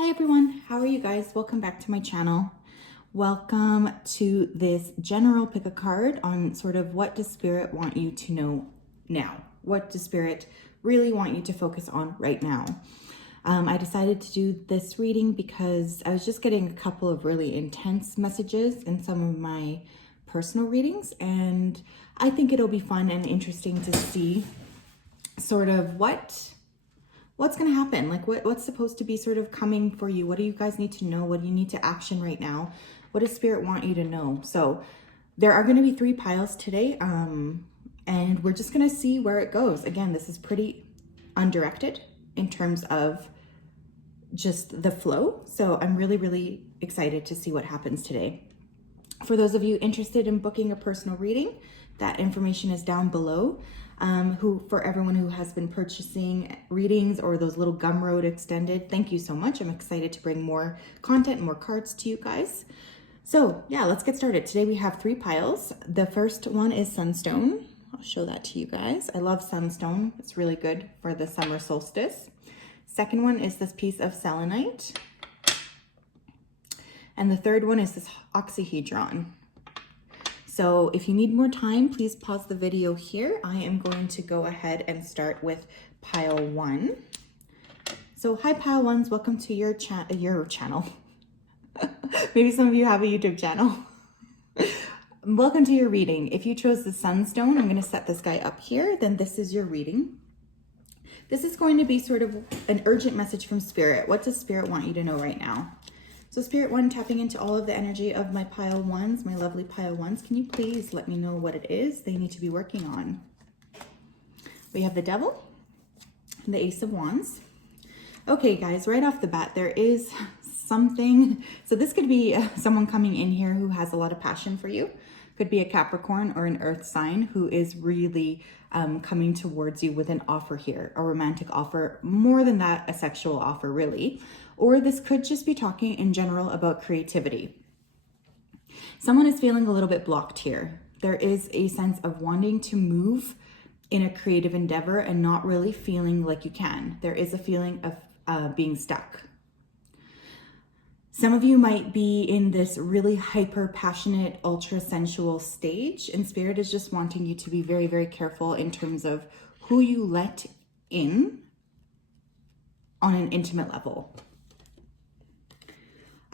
Hi everyone, how are you guys? Welcome back to my channel. Welcome to this general pick a card on sort of what does Spirit want you to know now? What does Spirit really want you to focus on right now? I decided to do this reading because I was just getting a couple of really intense messages in some of my personal readings, and I think it'll be fun and interesting to see sort of what's going to happen, like what's supposed to be sort of coming for you. What do you guys need to know? What do you need to action right now? What does Spirit want you to know? So there are going to be 3 piles today, and we're just going to see where it goes. Again, this is pretty undirected in terms of just the flow. So I'm really excited to see what happens today. For those of you interested in booking a personal reading, that information is down below. For everyone who has been purchasing readings or those little Gumroad extended, thank you so much. I'm excited to bring more content, more cards to you guys. So yeah, let's get started. Today we have 3 piles. The first one is Sunstone. I'll show that to you guys. I love Sunstone. It's really good for the summer solstice. Second one is this piece of Selenite. And the third one is this Oxyhedron. So if you need more time, please pause the video here. I am going to go ahead and start with pile 1. So hi pile 1s, welcome to your channel. Maybe some of you have a YouTube channel. Welcome to your reading. If you chose the Sunstone, I'm going to set this guy up here, then this is your reading. This is going to be sort of an urgent message from Spirit. What does Spirit want you to know right now? So Spirit 1, tapping into all of the energy of my pile 1s, my lovely pile 1s, can you please let me know what it is they need to be working on? We have the Devil and the Ace of Wands. Okay, guys, right off the bat, there is something. So this could be someone coming in here who has a lot of passion for you. Could be a Capricorn or an earth sign who is really coming towards you with an offer here, a romantic offer, more than that, a sexual offer really. Or this could just be talking in general about creativity. Someone is feeling a little bit blocked here. There is a sense of wanting to move in a creative endeavor and not really feeling like you can. There is a feeling of being stuck. Some of you might be in this really hyper passionate, ultra sensual stage, and Spirit is just wanting you to be very careful in terms of who you let in on an intimate level.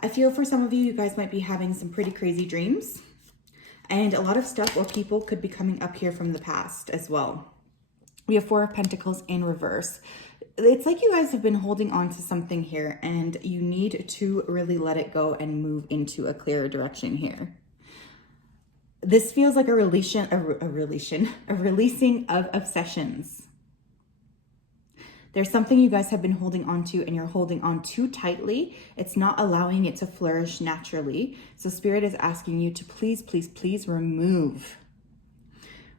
I feel for some of you, you guys might be having some pretty crazy dreams, and a lot of stuff or people could be coming up here from the past as well. We have 4 of Pentacles in reverse. It's like you guys have been holding on to something here and you need to really let it go and move into a clearer direction here. This feels like a releasing of obsessions. There's something you guys have been holding on to and you're holding on too tightly. It's not allowing it to flourish naturally. So Spirit is asking you to please remove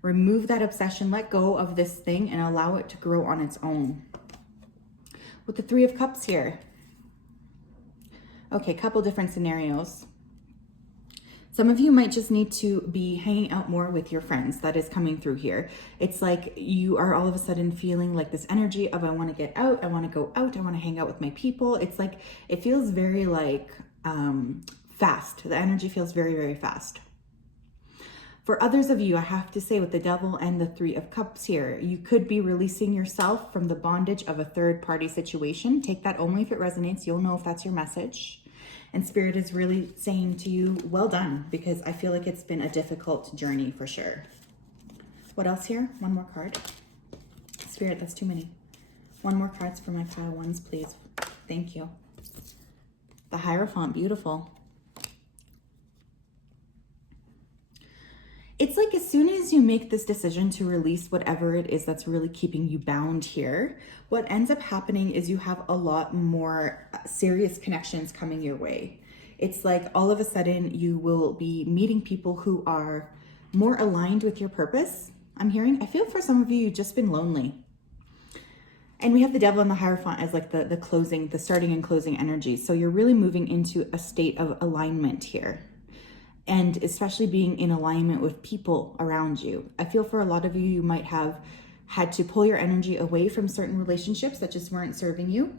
that obsession, let go of this thing and allow it to grow on its own. With the 3 of Cups here. Okay, couple different scenarios. Some of you might just need to be hanging out more with your friends. That is coming through here. It's like you are all of a sudden feeling like this energy of I want to get out, I want to go out, I want to hang out with my people. It's like, it feels very like fast. The energy feels very fast. For others of you, I have to say with the Devil and the 3 of Cups here, you could be releasing yourself from the bondage of a third-party situation. Take that only if it resonates. You'll know if that's your message. And Spirit is really saying to you, well done, because I feel like it's been a difficult journey for sure. What else here? One more card. Spirit, that's too many. One more cards for my pile 1s, please. Thank you. The Hierophant, beautiful. It's like as soon as you make this decision to release whatever it is that's really keeping you bound here, what ends up happening is you have a lot more serious connections coming your way. It's like all of a sudden you will be meeting people who are more aligned with your purpose. I feel for some of you, you've just been lonely. And we have the Devil and the Hierophant as like the starting and closing energy. So you're really moving into a state of alignment here. And especially being in alignment with people around you. I feel for a lot of you, you might have had to pull your energy away from certain relationships that just weren't serving you.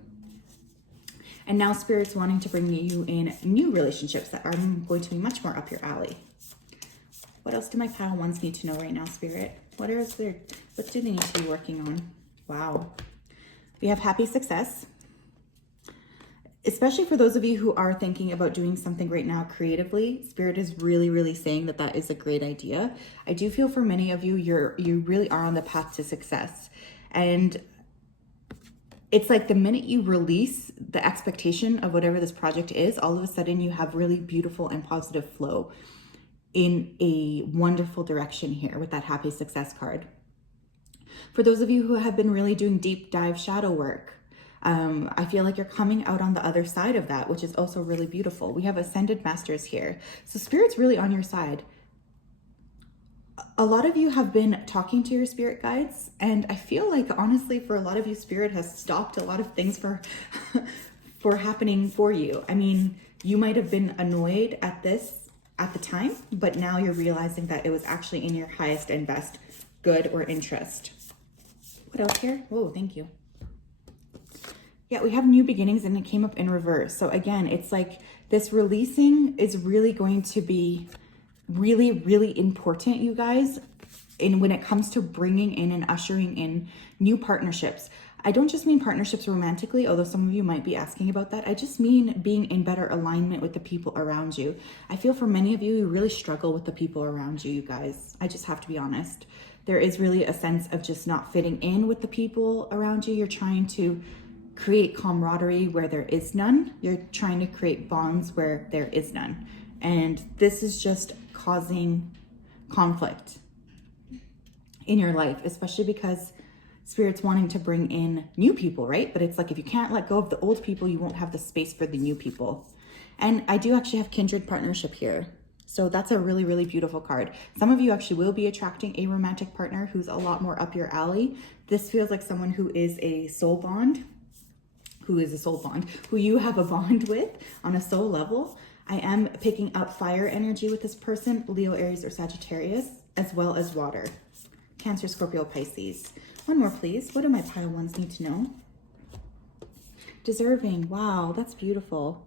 And now Spirit's wanting to bring you in new relationships that are going to be much more up your alley. What else do my pile ones need to know right now, Spirit? What do they need to be working on? Wow. We have happy success. Especially for those of you who are thinking about doing something right now creatively, Spirit is really, really saying that that is a great idea. I do feel for many of you, you really are on the path to success. And it's like the minute you release the expectation of whatever this project is, all of a sudden you have really beautiful and positive flow in a wonderful direction here with that happy success card. For those of you who have been really doing deep dive shadow work, I feel like you're coming out on the other side of that, which is also really beautiful. We have Ascended Masters here. So Spirit's really on your side. A lot of you have been talking to your spirit guides, and I feel like honestly for a lot of you, Spirit has stopped a lot of things for happening for you. I mean, you might have been annoyed at this at the time, but now you're realizing that it was actually in your highest and best good or interest. What else here? Whoa, thank you. Yeah, we have new beginnings and it came up in reverse. So again, it's like this releasing is really going to be really, really important, you guys, when it comes to bringing in and ushering in new partnerships. I don't just mean partnerships romantically, although some of you might be asking about that. I just mean being in better alignment with the people around you. I feel for many of you, you really struggle with the people around you, you guys. I just have to be honest. There is really a sense of just not fitting in with the people around you. You're trying to create camaraderie where there is none. You're trying to create bonds where there is none. And this is just causing conflict in your life, especially because Spirit's wanting to bring in new people, right? But it's like, if you can't let go of the old people, you won't have the space for the new people. And I do actually have kindred partnership here. So that's a really, really beautiful card. Some of you actually will be attracting a romantic partner who's a lot more up your alley. This feels like someone who is a soul bond, who you have a bond with on a soul level. I am picking up fire energy with this person, Leo, Aries, or Sagittarius, as well as water. Cancer, Scorpio, Pisces. One more, please. What do my pile ones need to know? Deserving. Wow, that's beautiful.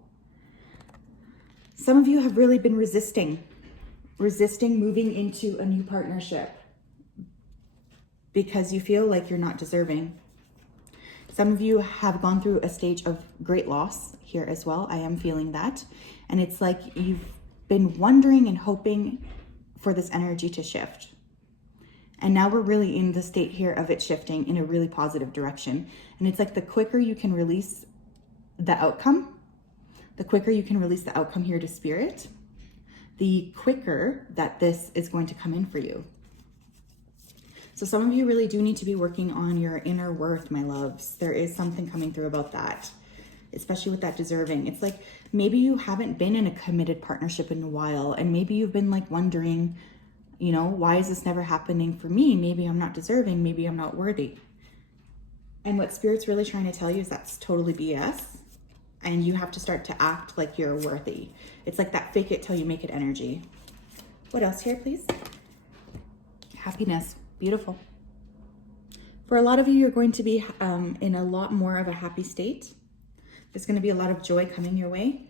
Some of you have really been resisting moving into a new partnership because you feel like you're not deserving. Some of you have gone through a stage of great loss here as well. I am feeling that. And it's like you've been wondering and hoping for this energy to shift. And now we're really in the state here of it shifting in a really positive direction. And it's like the quicker you can release the outcome, here to Spirit, the quicker that this is going to come in for you. So some of you really do need to be working on your inner worth, my loves. There is something coming through about that, especially with that deserving. It's like maybe you haven't been in a committed partnership in a while, and maybe you've been like wondering, you know, why is this never happening for me? Maybe I'm not deserving, maybe I'm not worthy. And what Spirit's really trying to tell you is that's totally BS. And you have to start to act like you're worthy. It's like that fake it till you make it energy. What else here, please? Happiness. Beautiful. For a lot of you, you're going to be in a lot more of a happy state. There's going to be a lot of joy coming your way.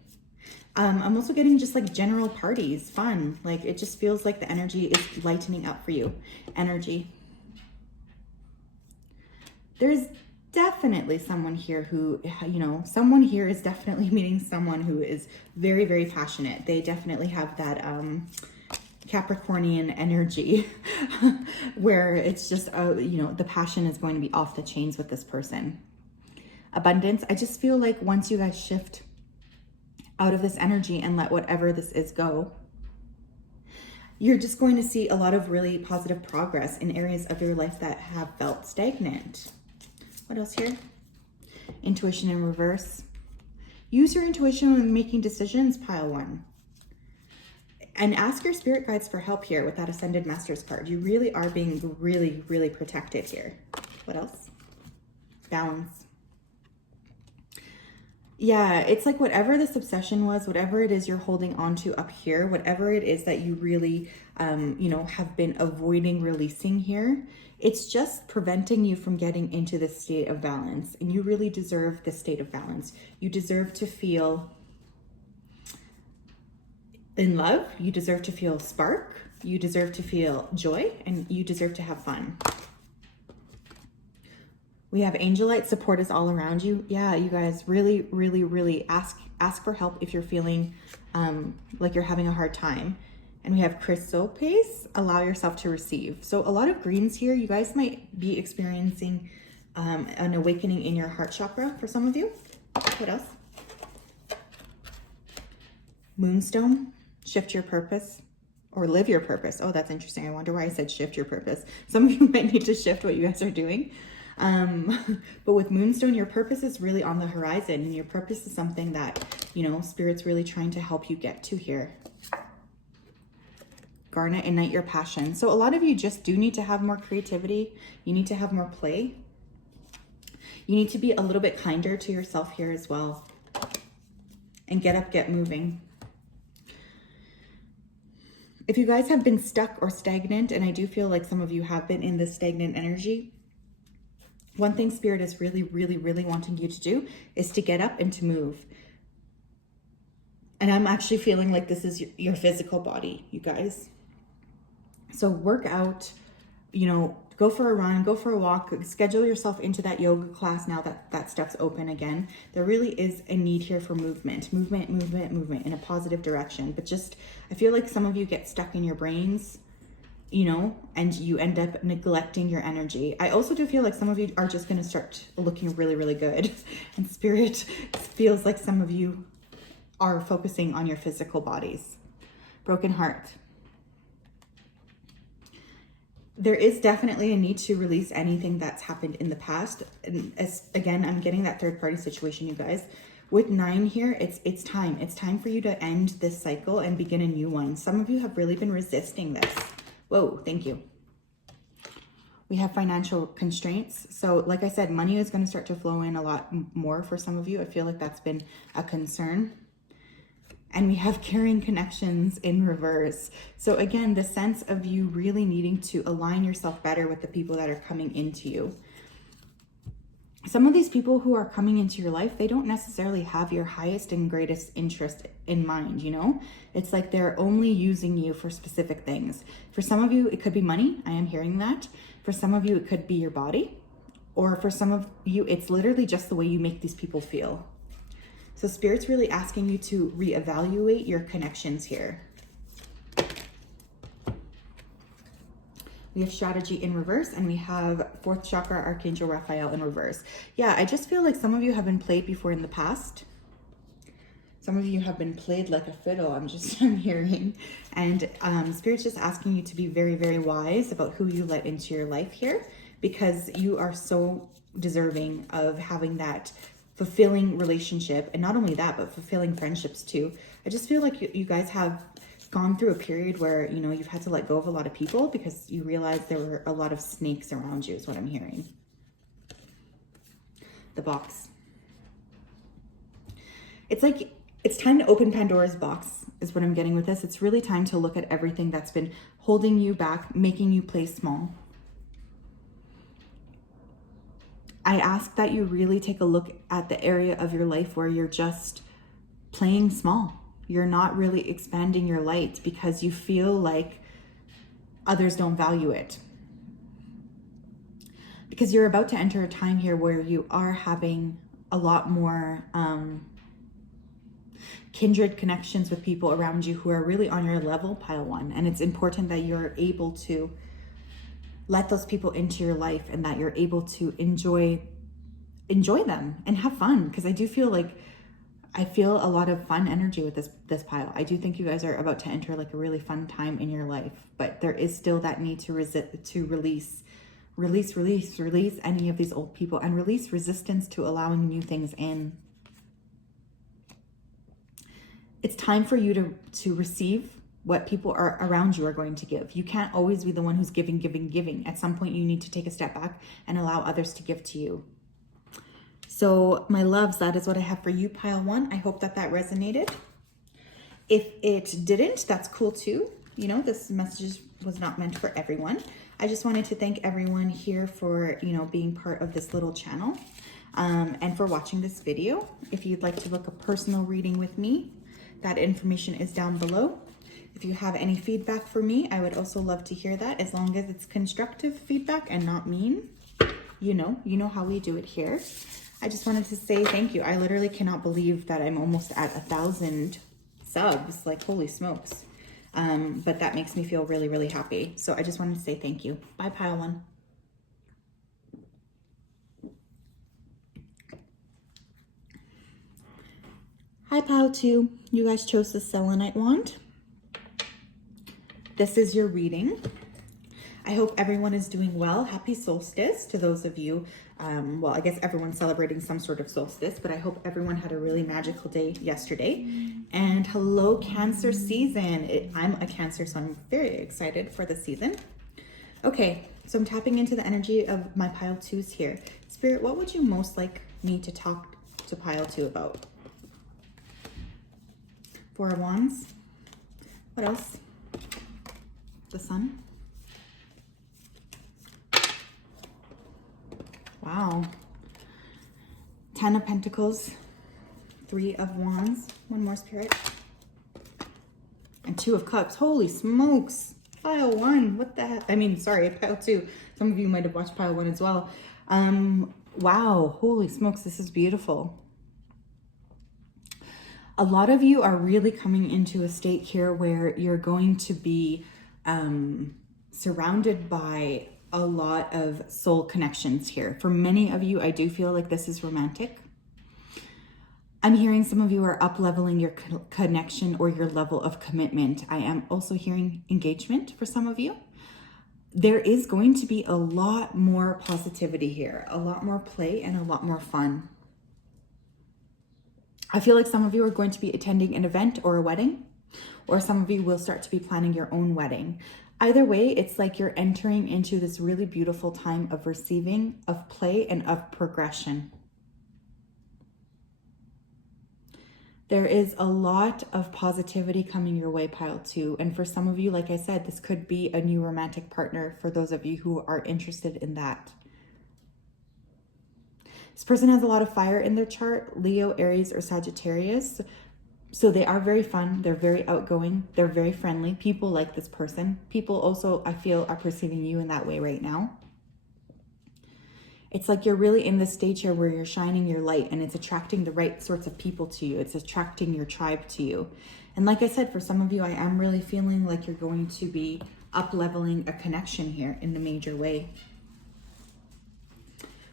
I'm also getting just like general parties, fun. Like it just feels like the energy is lightening up for you. Energy. There's definitely someone here who, you know, someone here is definitely meeting someone who is very, very passionate. They definitely have that Capricornian energy where it's just, you know, the passion is going to be off the chains with this person. Abundance. I just feel like once you guys shift out of this energy and let whatever this is go, you're just going to see a lot of really positive progress in areas of your life that have felt stagnant. What else here? Intuition in reverse. Use your intuition when making decisions, pile one. And ask your spirit guides for help here with that Ascended Masters card. You really are being really, really protected here. What else? Balance. Yeah, it's like whatever this obsession was, whatever it is you're holding on to up here, whatever it is that you really, have been avoiding releasing here, it's just preventing you from getting into this state of balance. And you really deserve this state of balance. You deserve to feel in love. You deserve to feel spark. You deserve to feel joy, and you deserve to have fun. We have angel light support is all around you. Yeah, you guys really, really, really ask for help if you're feeling like you're having a hard time. And we have crystal pace, allow yourself to receive. So a lot of greens here. You guys might be experiencing an awakening in your heart chakra for some of you. What else? Moonstone, shift your purpose or live your purpose. Oh, that's interesting. I wonder why I said shift your purpose. Some of you might need to shift what you guys are doing. But with Moonstone, your purpose is really on the horizon, and your purpose is something that, Spirit's really trying to help you get to here. Garnet, ignite your passion. So a lot of you just do need to have more creativity. You need to have more play. You need to be a little bit kinder to yourself here as well. And get up, get moving. If you guys have been stuck or stagnant, and I do feel like some of you have been in this stagnant energy, one thing Spirit is really, really, really wanting you to do is to get up and to move. And I'm actually feeling like this is your physical body, you guys. So work out, go for a run, go for a walk, schedule yourself into that yoga class now that that stuff's open again. There really is a need here for movement in a positive direction. But just, I feel like some of you get stuck in your brains, and you end up neglecting your energy. I also do feel like some of you are just going to start looking really, really good. And Spirit feels like some of you are focusing on your physical bodies. Broken heart. There is definitely a need to release anything that's happened in the past. And again, I'm getting that third party situation, you guys. With 9 here, it's time. It's time for you to end this cycle and begin a new one. Some of you have really been resisting this. Whoa, thank you. We have financial constraints. So like I said, money is going to start to flow in a lot more for some of you. I feel like that's been a concern. And we have carrying connections in reverse. So again, the sense of you really needing to align yourself better with the people that are coming into you. Some of these people who are coming into your life, they don't necessarily have your highest and greatest interest in mind, It's like they're only using you for specific things. For some of you, it could be money. I am hearing that. For some of you, it could be your body. Or for some of you, it's literally just the way you make these people feel. So Spirit's really asking you to reevaluate your connections here. We have strategy in reverse, and we have 4th chakra, Archangel Raphael in reverse. Yeah, I just feel like some of you have been played before in the past. Some of you have been played like a fiddle, I'm hearing. And Spirit's just asking you to be very, very wise about who you let into your life here, because you are so deserving of having that fulfilling relationship. And not only that, but fulfilling friendships too. I just feel like you guys have gone through a period where, you've had to let go of a lot of people because you realized there were a lot of snakes around you is what I'm hearing. The box. It's like, it's time to open Pandora's box is what I'm getting with this. It's really time to look at everything that's been holding you back, making you play small. I ask that you really take a look at the area of your life where you're just playing small. You're not really expanding your light because you feel like others don't value it. Because you're about to enter a time here where you are having a lot more kindred connections with people around you who are really on your level, pile 1. And it's important that you're able to let those people into your life and that you're able to enjoy them and have fun. Because I do feel like I feel a lot of fun energy with this pile. I do think you guys are about to enter like a really fun time in your life, but there is still that need to release any of these old people and release resistance to allowing new things in. It's time for you to receive what people are around you are going to give. You can't always be the one who's giving. At some point, you need to take a step back and allow others to give to you. So my loves, that is what I have for you, pile one. I hope that that resonated. If it didn't, that's cool too. You know, this message was not meant for everyone. I just wanted to thank everyone here for, you know, being part of this little channel and for watching this video. If you'd like to book a personal reading with me, that information is down below. If you have any feedback for me, I would also love to hear that, as long as it's constructive feedback and not mean. You know how we do it here. I just wanted to say thank you. I literally cannot believe that I'm almost at 1,000 subs. Like, holy smokes. But that makes me feel really, really happy. So I just wanted to say thank you. Bye, pile one. Hi, pile two. You guys chose the selenite wand. This is your reading. I hope everyone is doing well. Happy solstice to those of you. Well, I guess everyone's celebrating some sort of solstice, but I hope everyone had a really magical day yesterday. And hello, Cancer season. I'm a Cancer, so I'm very excited for the season. Okay, so I'm tapping into the energy of my pile twos here. Spirit, what would you most like me to talk to pile two about? Four of Wands. What else? The Sun. Wow. 10 of Pentacles, 3 of Wands, one more, Spirit, and 2 of Cups. Holy smokes. Pile one, what the heck? I mean, sorry, pile two. Some of you might have watched pile one as well. Wow, holy smokes, this is beautiful. A lot of you are really coming into a state here where you're going to be surrounded by a lot of soul connections here. For many of you, I do feel like this is romantic. I'm hearing some of you are up-leveling your connection or your level of commitment. I am also hearing engagement for some of you. There is going to be a lot more positivity here, a lot more play and a lot more fun. I feel like some of you are going to be attending an event or a wedding, or some of you will start to be planning your own wedding. Either way, it's like you're entering into this really beautiful time of receiving, of play, and of progression. There is a lot of positivity coming your way, pile two. And for some of you, like I said, this could be a new romantic partner for those of you who are interested in that. This person has a lot of fire in their chart, Leo, Aries, or Sagittarius. So they are very fun. They're very outgoing. They're very friendly. People like this person. People also, I feel, are perceiving you in that way right now. It's like you're really in this stage here where you're shining your light and it's attracting the right sorts of people to you. It's attracting your tribe to you. And like I said, for some of you, I am really feeling like you're going to be up-leveling a connection here in a major way.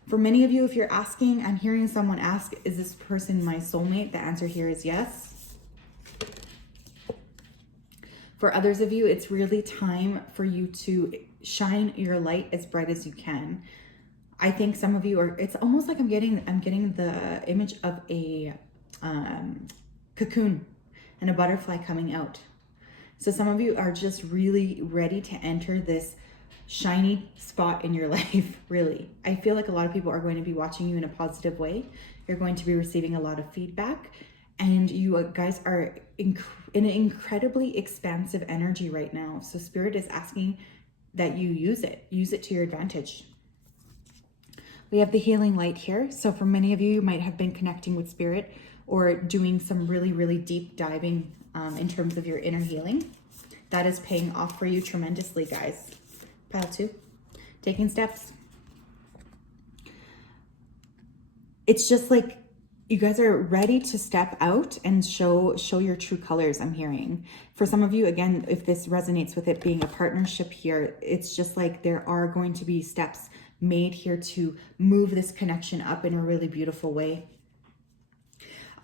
For many of you, if you're asking, I'm hearing someone ask, is this person my soulmate? The answer here is yes. For others of you, it's really time for you to shine your light as bright as you can. I think some of you are, it's almost like I'm getting the image of a cocoon and a butterfly coming out. So some of you are just really ready to enter this shiny spot in your life, really. I feel like a lot of people are going to be watching you in a positive way. You're going to be receiving a lot of feedback, and you guys are in an incredibly expansive energy right now. So Spirit is asking that you use it to your advantage. We have the healing light here. So for many of you, you might have been connecting with Spirit or doing some really, really deep diving in terms of your inner healing. That is paying off for you tremendously, guys. Pile two, taking steps. It's just like you guys are ready to step out and show your true colors, I'm hearing. For some of you, again, if this resonates with it being a partnership here, it's just like there are going to be steps made here to move this connection up in a really beautiful way.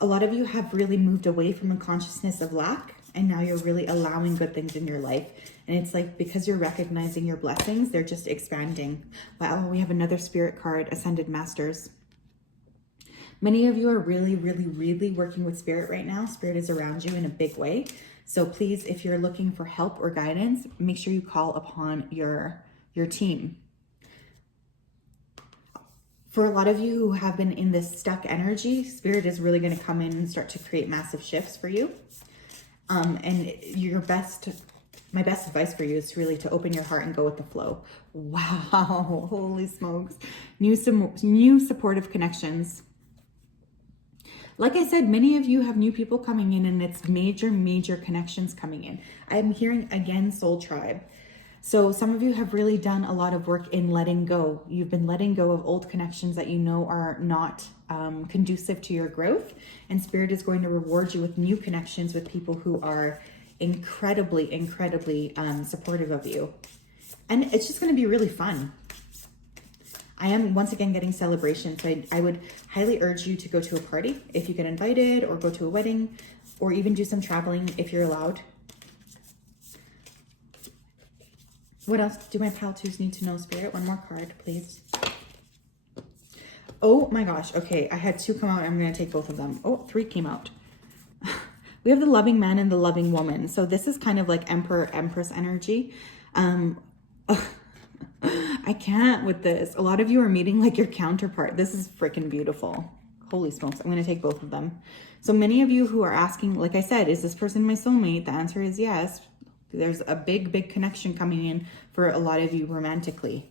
A lot of you have really moved away from a consciousness of lack, and now you're really allowing good things in your life. And it's like, because you're recognizing your blessings, they're just expanding. Wow, we have another Spirit card, Ascended Masters. Many of you are really, really, really working with Spirit right now. Spirit is around you in a big way. So please, if you're looking for help or guidance, make sure you call upon your team. For a lot of you who have been in this stuck energy, Spirit is really going to come in and start to create massive shifts for you. And my best advice for you is really to open your heart and go with the flow. Wow, holy smokes. New supportive connections. Like I said, many of you have new people coming in, and it's major connections coming in. I'm hearing again, soul tribe. So some of you have really done a lot of work in letting go. You've been letting go of old connections that you know are not conducive to your growth. And Spirit is going to reward you with new connections with people who are incredibly supportive of you. And it's just going to be really fun. I am once again getting celebration. So I would highly urge you to go to a party if you get invited, or go to a wedding, or even do some traveling if you're allowed. What else do my pal twos need to know, Spirit? One more card, please. Oh my gosh. Okay, I had 2 come out. I'm going to take both of them. Oh, 3 came out. We have the loving man and the loving woman. So this is kind of like Emperor, Empress energy. I can't with this. A lot of you are meeting like your counterpart. This is freaking beautiful. Holy smokes. I'm going to take both of them. So many of you who are asking, like I said, is this person my soulmate? The answer is yes. There's a big connection coming in for a lot of you romantically.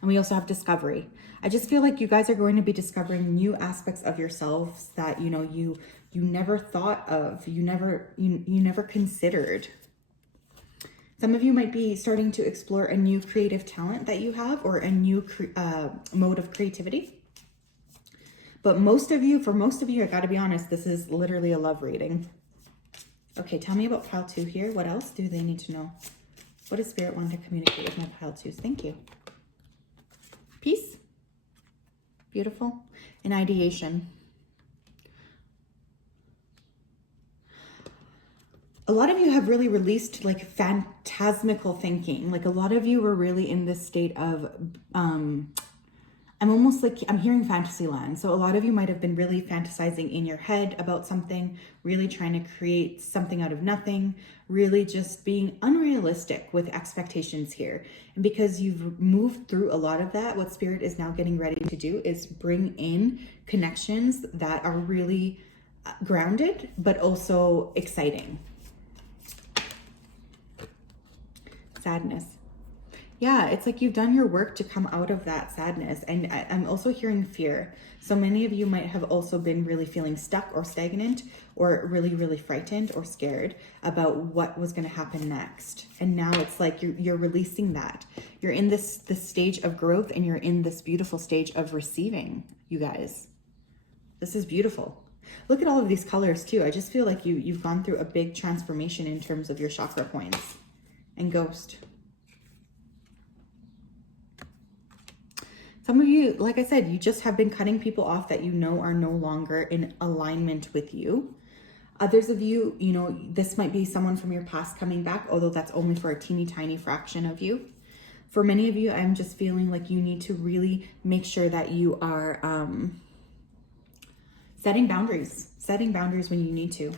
And we also have discovery. I just feel like you guys are going to be discovering new aspects of yourselves that, you know, you never thought of, you never considered. Some of you might be starting to explore a new creative talent that you have, or a new mode of creativity. But for most of you, I gotta be honest, this is literally a love reading. Okay, tell me about pile 2 here. What else do they need to know? What does Spirit want to communicate with my pile 2s? Thank you. Peace. Beautiful. And ideation. A lot of you have really released like phantasmical thinking. Like a lot of you were really in this state of, I'm hearing fantasy land. So a lot of you might have been really fantasizing in your head about something, really trying to create something out of nothing, really just being unrealistic with expectations here. And because you've moved through a lot of that, what Spirit is now getting ready to do is bring in connections that are really grounded, but also exciting. Sadness. Yeah, it's like you've done your work to come out of that sadness. And I'm also hearing fear. So many of you might have also been really feeling stuck or stagnant, or really frightened or scared about what was going to happen next. And now it's like you're releasing that. You're in this stage of growth, and you're in this beautiful stage of receiving, you guys. This is beautiful. Look at all of these colors too. I just feel like you've gone through a big transformation in terms of your chakra points. And ghost. Some of you, like I said, you just have been cutting people off that you know are no longer in alignment with you. Others of you, you know, this might be someone from your past coming back, although that's only for a teeny tiny fraction of you. For many of you, I'm just feeling like you need to really make sure that you are setting boundaries when you need to.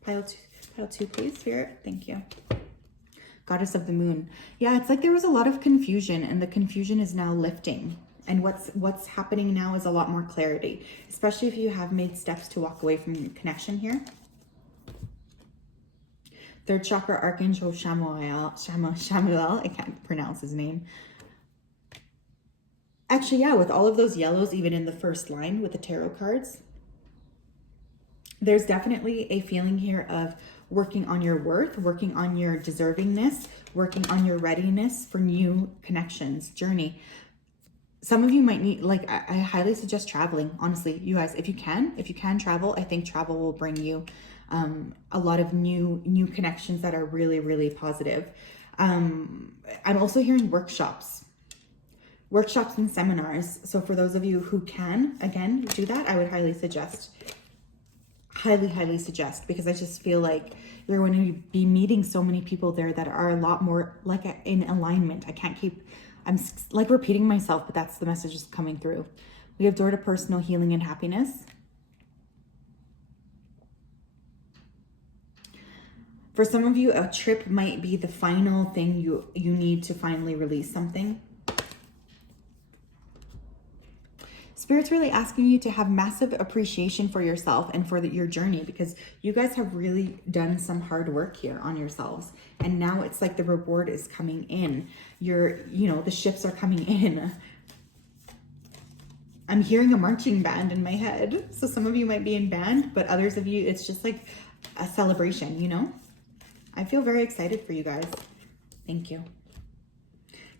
Pile 2, please, Spirit. Thank you. Goddess of the moon. Yeah, it's like there was a lot of confusion, and the confusion is now lifting. And what's happening now is a lot more clarity, especially if you have made steps to walk away from connection here. 3rd chakra, Archangel Chamuel. I can't pronounce his name. Actually, yeah, with all of those yellows, even in the first line with the tarot cards, there's definitely a feeling here of working on your worth, working on your deservingness, working on your readiness for new connections, journey. Some of you might need, like, I highly suggest traveling. Honestly, you guys, if you can travel, I think travel will bring you a lot of new connections that are really positive. I'm also hearing workshops and seminars. So for those of you who can, again, do that, I would highly suggest, because I just feel like you're going to be meeting so many people there that are a lot more like in alignment. I'm like repeating myself, but that's the message that's coming through. We have door to personal healing and happiness. For some of you, a trip might be the final thing you need to finally release something. Spirit's really asking you to have massive appreciation for yourself and for your journey, because you guys have really done some hard work here on yourselves. And now it's like the reward is coming in. The shifts are coming in. I'm hearing a marching band in my head. So some of you might be in band, but others of you, it's just like a celebration, you know? I feel very excited for you guys. Thank you.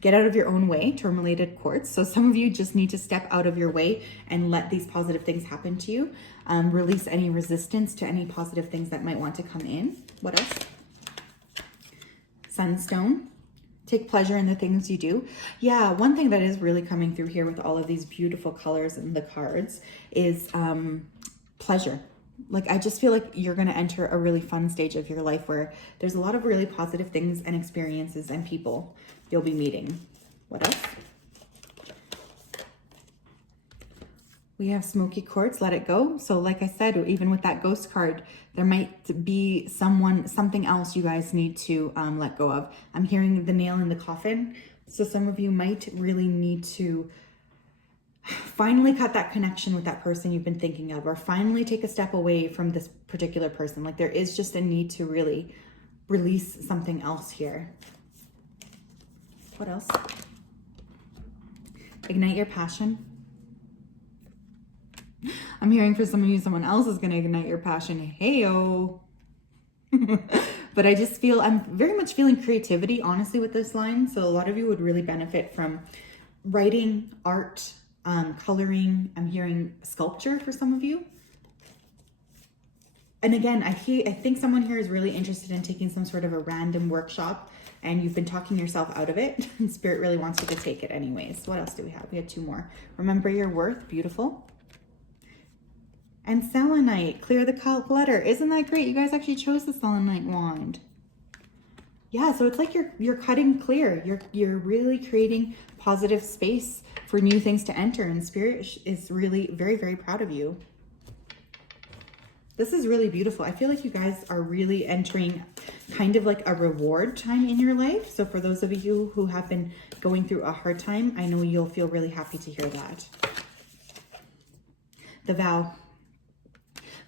Get out of your own way, tourmalated quartz. So some of you just need to step out of your way and let these positive things happen to you. Release any resistance to any positive things that might want to come in. What else? Sunstone. Take pleasure in the things you do. Yeah, one thing that is really coming through here with all of these beautiful colors in the cards is pleasure. Like, I just feel like you're going to enter a really fun stage of your life where there's a lot of really positive things and experiences and people you'll be meeting. What else? We have smoky quartz, let it go. So like I said, even with that ghost card, there might be something else you guys need to let go of. I'm hearing the nail in the coffin. So some of you might really need to finally cut that connection with that person you've been thinking of, or finally take a step away from this particular person. Like, there is just a need to really release something else here. What else? Ignite your passion. I'm hearing for some of you, someone else is going to ignite your passion. Hey-o. But I just feel, I'm very much feeling creativity, honestly, with this line. So a lot of you would really benefit from writing, art, coloring. I'm hearing sculpture for some of you. And again, I think someone here is really interested in taking some sort of a random workshop, and you've been talking yourself out of it. And Spirit really wants you to take it anyways. What else do we have? We have two more. Remember your worth. Beautiful. And selenite. Clear the clutter. Isn't that great? You guys actually chose the selenite wand. Yeah, so it's like you're cutting clear. You're really creating positive space for new things to enter, and Spirit is really very, very proud of you. This is really beautiful. I feel like you guys are really entering kind of like a reward time in your life. So for those of you who have been going through a hard time, I know you'll feel really happy to hear that. The vow.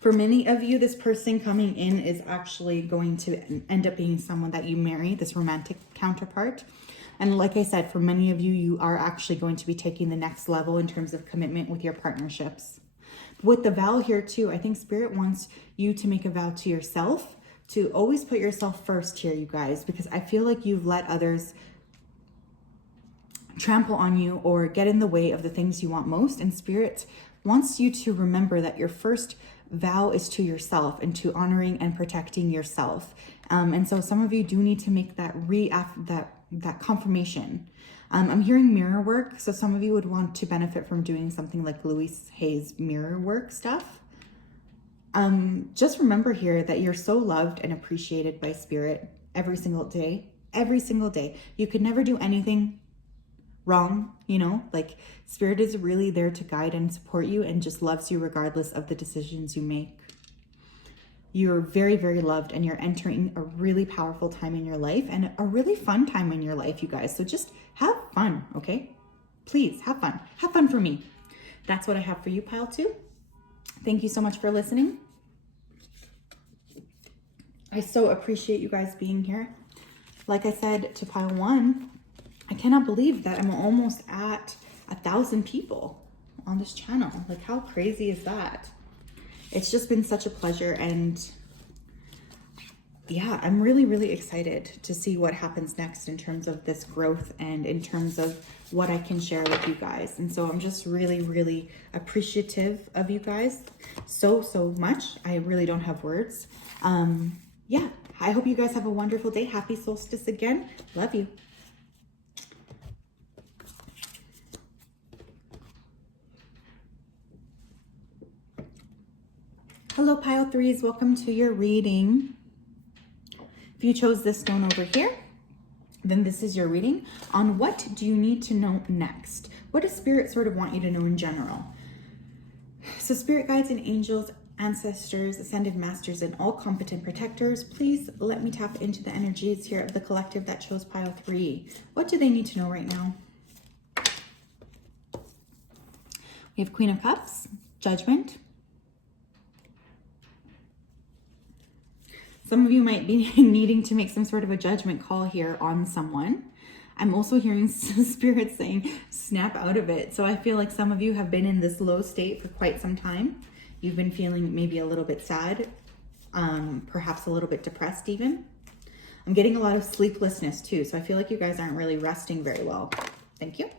For many of you, this person coming in is actually going to end up being someone that you marry, this romantic counterpart. And like I said, for many of you, you are actually going to be taking the next level in terms of commitment with your partnerships. With the vow here too, I think Spirit wants you to make a vow to yourself, to always put yourself first here, you guys, because I feel like you've let others trample on you or get in the way of the things you want most. And Spirit wants you to remember that your first vow is to yourself and to honoring and protecting yourself. And so some of you do need to make that that confirmation. I'm hearing mirror work. So some of you would want to benefit from doing something like Louise Hay's mirror work stuff. Just remember here that you're so loved and appreciated by Spirit every single day. Every single day. You could never do anything wrong, you know, like Spirit is really there to guide and support you and just loves you regardless of the decisions you make. You're very, very loved, and you're entering a really powerful time in your life and a really fun time in your life, you guys. So just have fun, okay? Please have fun. Have fun for me. That's what I have for you, pile 2. Thank you so much for listening. I so appreciate you guys being here. Like I said to pile 1, I cannot believe that I'm almost at 1,000 people on this channel. Like, how crazy is that? It's just been such a pleasure, and yeah, I'm really, really excited to see what happens next in terms of this growth and in terms of what I can share with you guys. And so I'm just really, really appreciative of you guys so much. I really don't have words. Yeah, I hope you guys have a wonderful day. Happy solstice again. Love you. Hello, pile 3s. Welcome to your reading. If you chose this stone over here, then this is your reading on what do you need to know next. What does Spirit sort of want you to know in general? So Spirit guides and angels, ancestors, ascended masters, and all competent protectors, please let me tap into the energies here of the collective that chose pile 3. What do they need to know right now? We have Queen of Cups, Judgment. Some of you might be needing to make some sort of a judgment call here on someone. I'm also hearing Spirit saying, snap out of it. So I feel like some of you have been in this low state for quite some time. You've been feeling maybe a little bit sad, perhaps a little bit depressed even. I'm getting a lot of sleeplessness too. So I feel like you guys aren't really resting very well. Thank you.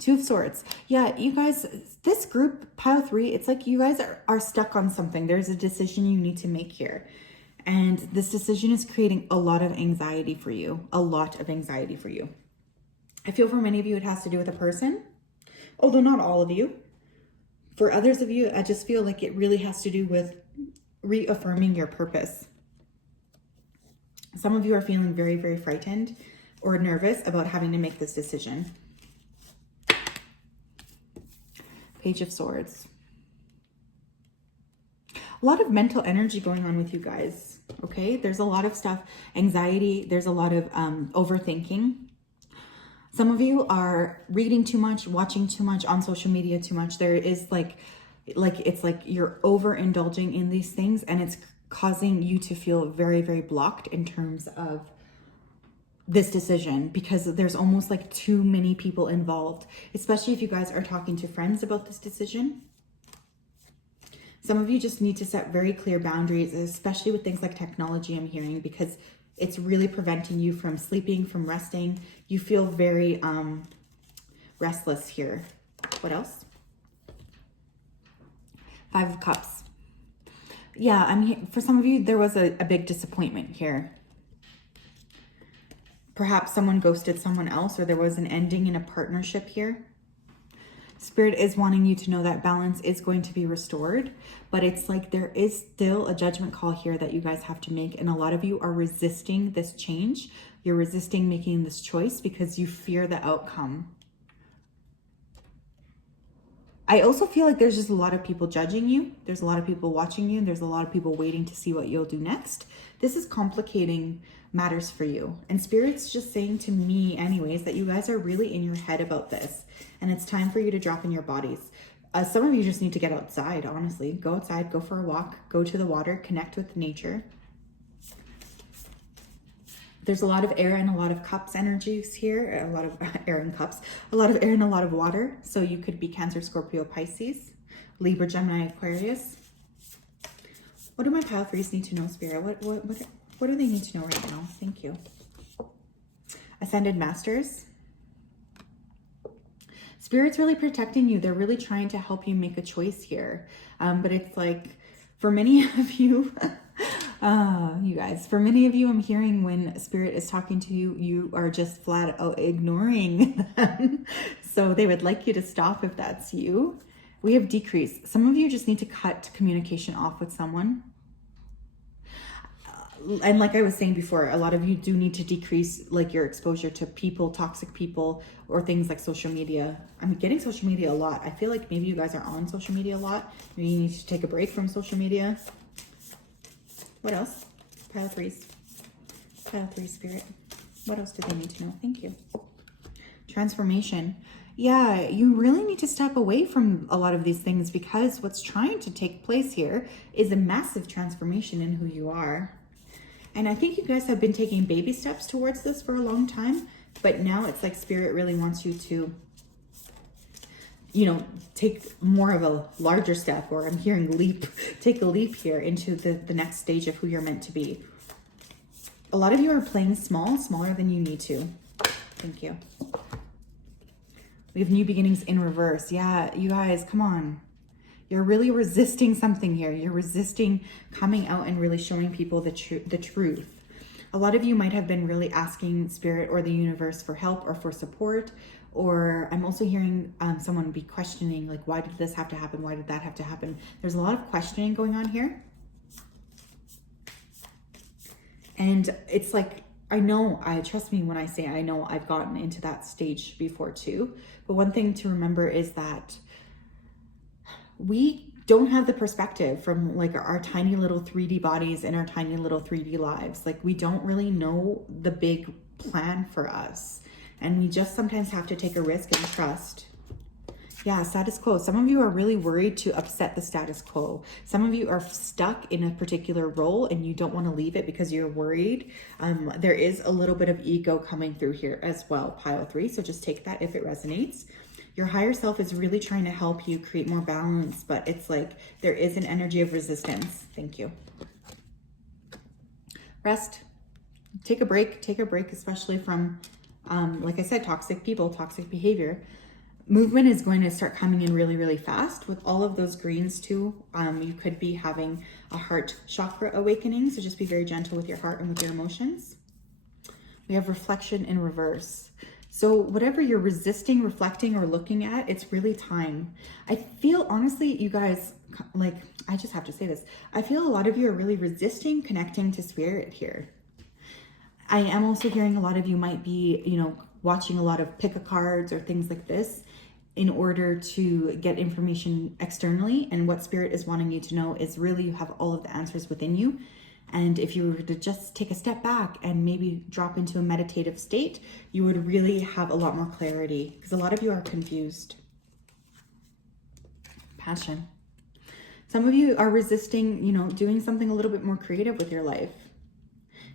Two of Swords. Yeah, you guys, this group, pile 3, it's like you guys are stuck on something. There's a decision you need to make here. And this decision is creating a lot of anxiety for you. A lot of anxiety for you. I feel for many of you, it has to do with a person. Although not all of you. For others of you, I just feel like it really has to do with reaffirming your purpose. Some of you are feeling very, very frightened or nervous about having to make this decision. Page of Swords. A lot of mental energy going on with you guys, okay? There's a lot of stuff, anxiety, there's a lot of overthinking. Some of you are reading too much, watching too much, on social media too much. There is it's like you're overindulging in these things, and it's causing you to feel very, very blocked in terms of this decision, because there's almost like too many people involved, especially if you guys are talking to friends about this decision. Some of you just need to set very clear boundaries, especially with things like technology, I'm hearing, because it's really preventing you from sleeping, from resting. You feel very restless here. What else? 5 of Cups. Yeah, for some of you, there was a big disappointment here. Perhaps someone ghosted someone else, or there was an ending in a partnership here. Spirit is wanting you to know that balance is going to be restored, but it's like there is still a judgment call here that you guys have to make. And a lot of you are resisting this change. You're resisting making this choice because you fear the outcome. I also feel like there's just a lot of people judging you. There's a lot of people watching you. And there's a lot of people waiting to see what you'll do next. This is complicating matters for you. And Spirit's just saying to me anyways that you guys are really in your head about this. And it's time for you to drop in your bodies. Some of you just need to get outside, honestly. Go outside, go for a walk, go to the water, connect with nature. There's a lot of air and a lot of cups energies here. A lot of air and cups. A lot of air and a lot of water. So you could be Cancer, Scorpio, Pisces, Libra, Gemini, Aquarius. What do my pile 3s need to know, Spirit? What do they need to know right now? Thank you. Ascended Masters. Spirit's really protecting you. They're really trying to help you make a choice here. But it's like, for many of you, you guys, for many of you, I'm hearing when Spirit is talking to you, you are just flat out ignoring them. So they would like you to stop if that's you. We have decrease. Some of you just need to cut communication off with someone. And like I was saying before, a lot of you do need to decrease like your exposure to people, toxic people, or things like social media. I'm getting social media a lot. I feel like maybe you guys are on social media a lot. Maybe you need to take a break from social media. What else? Pile 3s. Pile 3, Spirit. What else do they need to know? Thank you. Transformation. Yeah, you really need to step away from a lot of these things, because what's trying to take place here is a massive transformation in who you are. And I think you guys have been taking baby steps towards this for a long time, but now it's like Spirit really wants you to, you know, take more of a larger step, or I'm hearing leap, take a leap here into the next stage of who you're meant to be. A lot of you are playing small, smaller than you need to. Thank you. We have new beginnings in reverse. Yeah, you guys, come on. You're really resisting something here. You're resisting coming out and really showing people the truth. A lot of you might have been really asking Spirit or the universe for help or for support. Or I'm also hearing someone be questioning, like, why did this have to happen? Why did that have to happen? There's a lot of questioning going on here. And it's like, trust me when I say I know I've gotten into that stage before too. But one thing to remember is that we don't have the perspective from like our tiny little 3D bodies and our tiny little 3D lives. Like, we don't really know the big plan for us. And we just sometimes have to take a risk and trust. Yeah, status quo. Some of you are really worried to upset the status quo. Some of you are stuck in a particular role and you don't want to leave it because you're worried. There is a little bit of ego coming through here as well, pile 3. So just take that if it resonates. Your higher self is really trying to help you create more balance, but it's like there is an energy of resistance. Thank you. Rest. Take a break, especially from, like I said, toxic people, toxic behavior. Movement is going to start coming in really, really fast with all of those greens too. You could be having a heart chakra awakening. So just be very gentle with your heart and with your emotions. We have reflection in reverse. So whatever you're resisting, reflecting, or looking at, it's really time. I feel, honestly, you guys, like, I just have to say this. I feel a lot of you are really resisting connecting to spirit here. I am also hearing a lot of you might be, you know, watching a lot of pick-a-cards or things like this in order to get information externally. And what spirit is wanting you to know is really you have all of the answers within you. And if you were to just take a step back and maybe drop into a meditative state, you would really have a lot more clarity, because a lot of you are confused. Passion. Some of you are resisting, you know, doing something a little bit more creative with your life.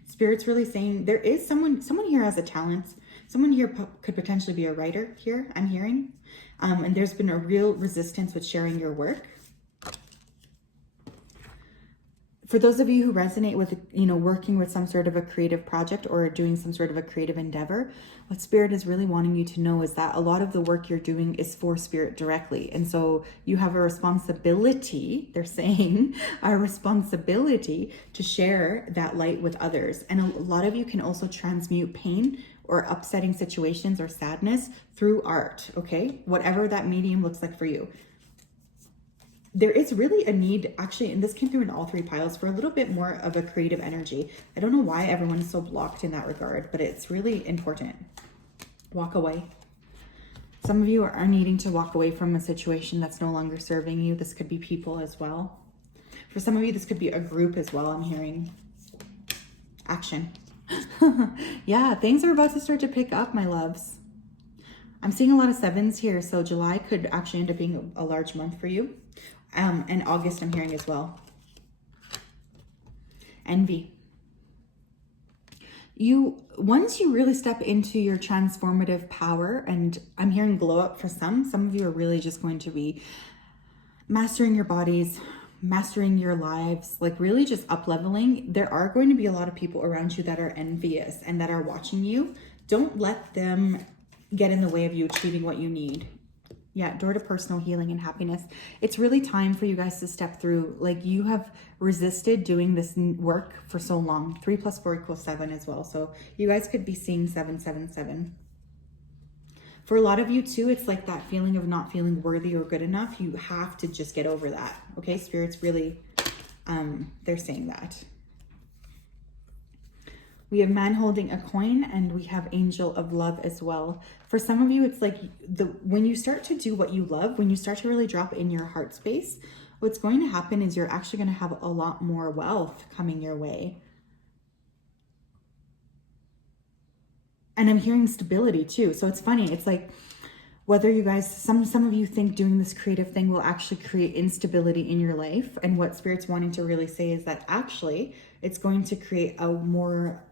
Spirit's really saying there is someone here has a talent. Someone here could potentially be a writer here, I'm hearing. And there's been a real resistance with sharing your work. For those of you who resonate with, you know, working with some sort of a creative project or doing some sort of a creative endeavor, what Spirit is really wanting you to know is that a lot of the work you're doing is for Spirit directly. And so you have a responsibility, they're saying, a responsibility to share that light with others. And a lot of you can also transmute pain or upsetting situations or sadness through art, okay? Whatever that medium looks like for you. There is really a need, actually, and this came through in all 3 piles, for a little bit more of a creative energy. I don't know why everyone is so blocked in that regard, but it's really important. Walk away. Some of you are needing to walk away from a situation that's no longer serving you. This could be people as well. For some of you, this could be a group as well, I'm hearing. Action. Yeah, things are about to start to pick up, my loves. I'm seeing a lot of 7s here, so July could actually end up being a large month for you. And August I'm hearing as well. Envy. Once you really step into your transformative power, and I'm hearing glow up for some of you are really just going to be mastering your bodies, mastering your lives, like really just up leveling. There are going to be a lot of people around you that are envious and that are watching you. Don't let them get in the way of you achieving what you need. Yeah, door to personal healing and happiness. It's really time for you guys to step through. Like, you have resisted doing this work for so long. 3 + 4 = 7 as well. So you guys could be seeing 777. For a lot of you too, it's like that feeling of not feeling worthy or good enough. You have to just get over that. Okay, Spirit's really, they're saying that. We have man holding a coin, and we have angel of love as well. For some of you, it's like when you start to do what you love, when you start to really drop in your heart space, what's going to happen is you're actually going to have a lot more wealth coming your way. And I'm hearing stability too. So it's funny. It's like whether you guys, some of you think doing this creative thing will actually create instability in your life. And what Spirit's wanting to really say is that actually it's going to create a more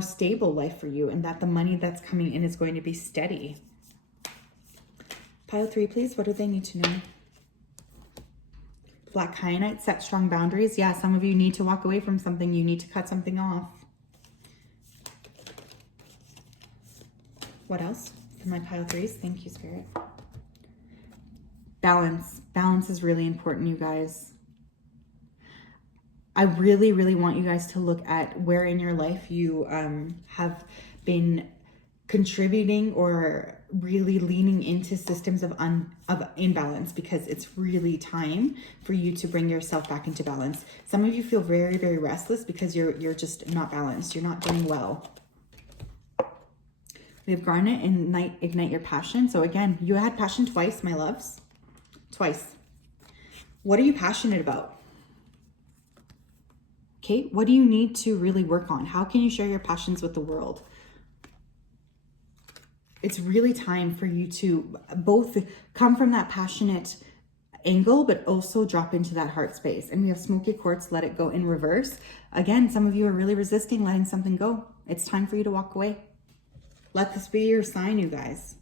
stable life for you, and that the money that's coming in is going to be steady. Pile 3, please. What do they need to know? Black Kyanite, set strong boundaries. Yeah, some of you need to walk away from something. You need to cut something off. What else for my pile 3s? Thank you, Spirit. Balance. Balance is really important, you guys. I really, really want you guys to look at where in your life you have been contributing or really leaning into systems of imbalance, because it's really time for you to bring yourself back into balance. Some of you feel very, very restless because you're just not balanced. You're not doing well. We have garnet and ignite your passion. So again, you had passion twice, my loves. Twice. What are you passionate about? Okay, what do you need to really work on? How can you share your passions with the world? It's really time for you to both come from that passionate angle, but also drop into that heart space. And we have smoky quartz, let it go in reverse. Again, some of you are really resisting letting something go. It's time for you to walk away. Let this be your sign, you guys.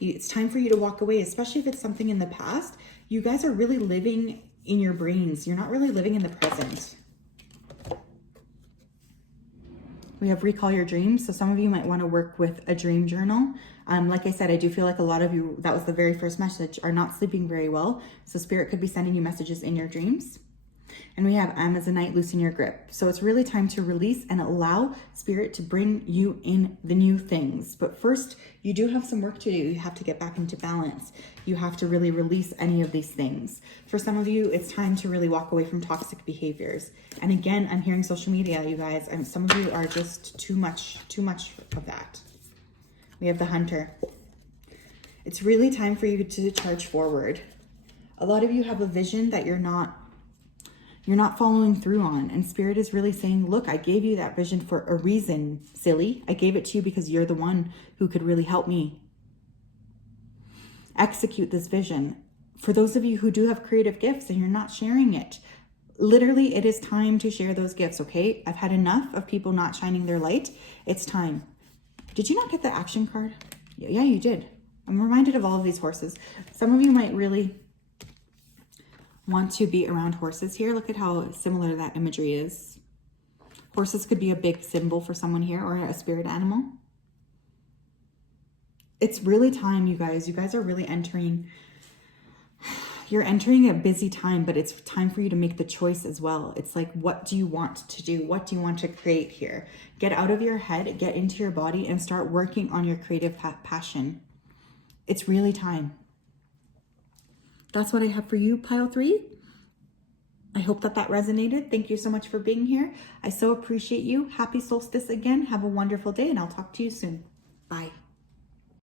It's time for you to walk away, especially if it's something in the past. You guys are really living in your brains. You're not really living in the present. We have recall your dreams. So some of you might want to work with a dream journal. Like I said, I do feel like a lot of you, that was the very first message, are not sleeping very well. So Spirit could be sending you messages in your dreams. And we have Amazonite, loosen your grip. So it's really time to release and allow Spirit to bring you in the new things. But first, you do have some work to do. You have to get back into balance. You have to really release any of these things. For some of you, it's time to really walk away from toxic behaviors. And again, I'm hearing social media, you guys. Some of you are just too much of that. We have the Hunter. It's really time for you to charge forward. A lot of you have a vision that you're not following through on. And Spirit is really saying, look, I gave you that vision for a reason, silly. I gave it to you because you're the one who could really help me execute this vision. For those of you who do have creative gifts and you're not sharing it, literally it is time to share those gifts, okay? I've had enough of people not shining their light. It's time. Did you not get the action card? Yeah, you did. I'm reminded of all of these horses. Some of you might really want to be around horses here. Look at how similar that imagery is. Horses could be a big symbol for someone here, or a spirit animal. It's really time, you guys. You guys are really entering, you're entering a busy time, but it's time for you to make the choice as well. It's like, what do you want to do? What do you want to create here? Get out of your head, get into your body, and start working on your creative passion. It's really time. That's what I have for you, pile 3. I hope that resonated. Thank you so much for being here. I so appreciate you. Happy solstice again. Have a wonderful day, and I'll talk to you soon. Bye.